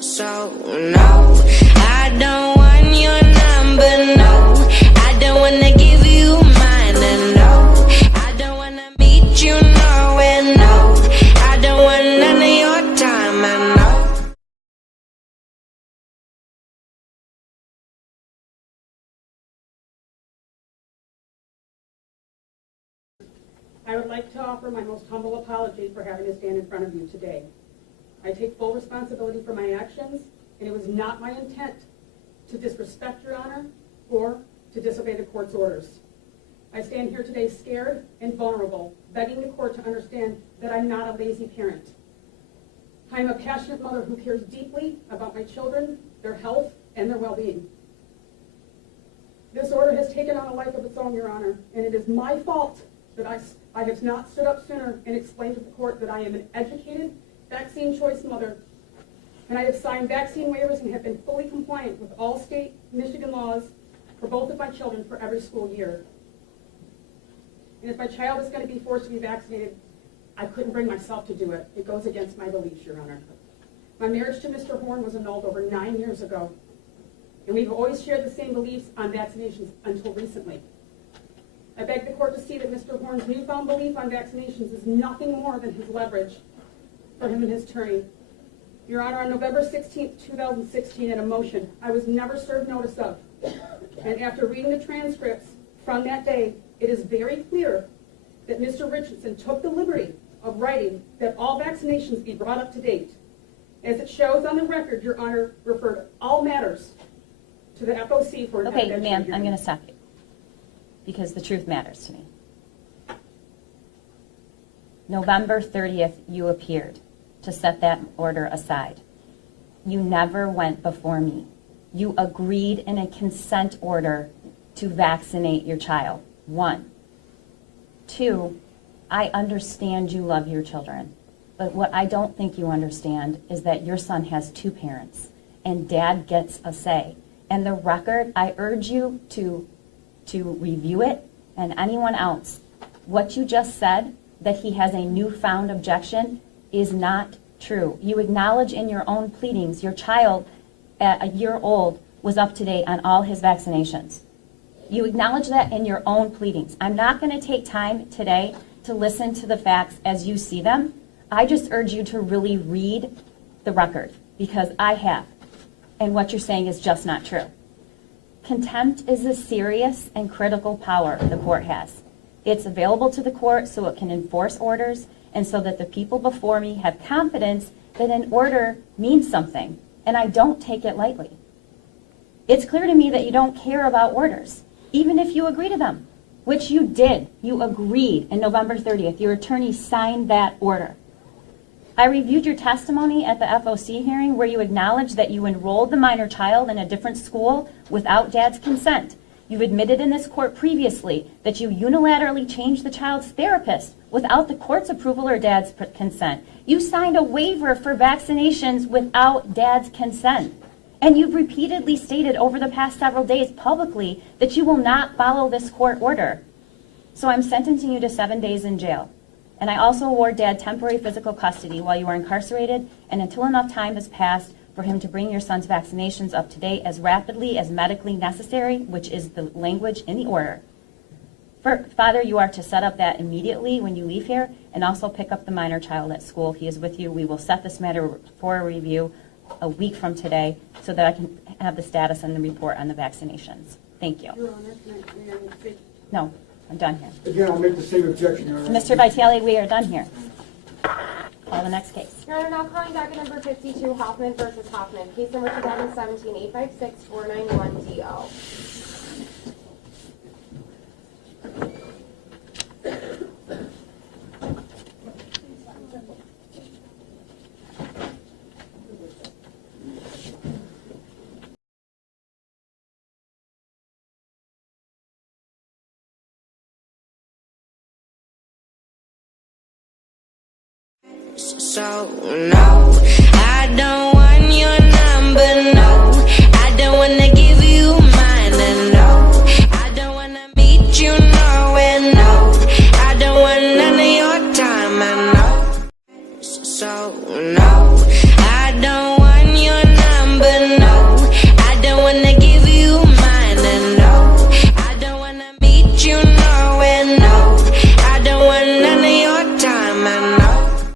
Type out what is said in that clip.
So, no, I don't want your number, no. I don't wanna give you mine, and no. I don't wanna meet you nowhere, no. I don't want none of your time, and no. I would like to offer my most humble apology for having to stand in front of you today. I take full responsibility for my actions, and it was not my intent to disrespect Your Honor or to disobey the court's orders. I stand here today scared and vulnerable, begging the court to understand that I'm not a lazy parent. I am a passionate mother who cares deeply about my children, their health, and their well-being. This order has taken on a life of its own, Your Honor, and it is my fault that I have not stood up sooner and explained to the court that I am an educated, vaccine choice mother, and I have signed vaccine waivers and have been fully compliant with all state Michigan laws for both of my children for every school year. And if my child is going to be forced to be vaccinated, I couldn't bring myself to do it. It goes against my beliefs, Your Honor. My marriage to Mr. Horn was annulled over 9 years ago, and we've always shared the same beliefs on vaccinations until recently. I beg the court to see that Mr. Horn's newfound belief on vaccinations is nothing more than his leverage for him and his attorney. Your Honor, on November 16th, 2016, at a motion I was never served notice of, and after reading the transcripts from that day, it is very clear that Mr. Richardson took the liberty of writing that all vaccinations be brought up to date. As it shows on the record, Your Honor referred all matters to the FOC for an Okay, evidentiary ma'am, hearing. I'm going to stop you because the truth matters to me. November 30th, you appeared to set that order aside. You never went before me. You agreed in a consent order to vaccinate your child. 1. 2, I understand you love your children, but what I don't think you understand is that your son has 2 parents and dad gets a say. And the record, I urge you to review it, and anyone else. What you just said, that he has a newfound objection, is not true. You acknowledge in your own pleadings your child at a year old was up to date on all his vaccinations. You acknowledge that in your own pleadings. I'm not going to take time today to listen to the facts as you see them. I just urge you to really read the record, because I have, and what you're saying is just not true. Contempt is a serious and critical power the court has. It's available to the court so it can enforce orders and so that the people before me have confidence that an order means something, and I don't take it lightly. It's clear to me that you don't care about orders, even if you agree to them, which you did. You agreed in November 30th. Your attorney signed that order. I reviewed your testimony at the FOC hearing where you acknowledged that you enrolled the minor child in a different school without dad's consent. You've admitted in this court previously that you unilaterally changed the child's therapist without the court's approval or dad's consent. You signed a waiver for vaccinations without dad's consent. And you've repeatedly stated over the past several days publicly that you will not follow this court order. So I'm sentencing you to 7 days in jail. And I also award Dad temporary physical custody while you are incarcerated and until enough time has passed for him to bring your son's vaccinations up to date as rapidly as medically necessary, which is the language in the order. Father, you are to set up that immediately when you leave here and also pick up the minor child at school. He is with you. We will set this matter for a review a week from today so that I can have the status and the report on the vaccinations. Thank you. Your Honor, may I speak? No, I'm done here. Again, I'll make the same objection, Your Honor. Mr. Vitale, we are done here. Call the next case. Your Honor, now calling docket number 52, Hoffman versus Hoffman. Case number 2017-856-491-DO. So, no, I don't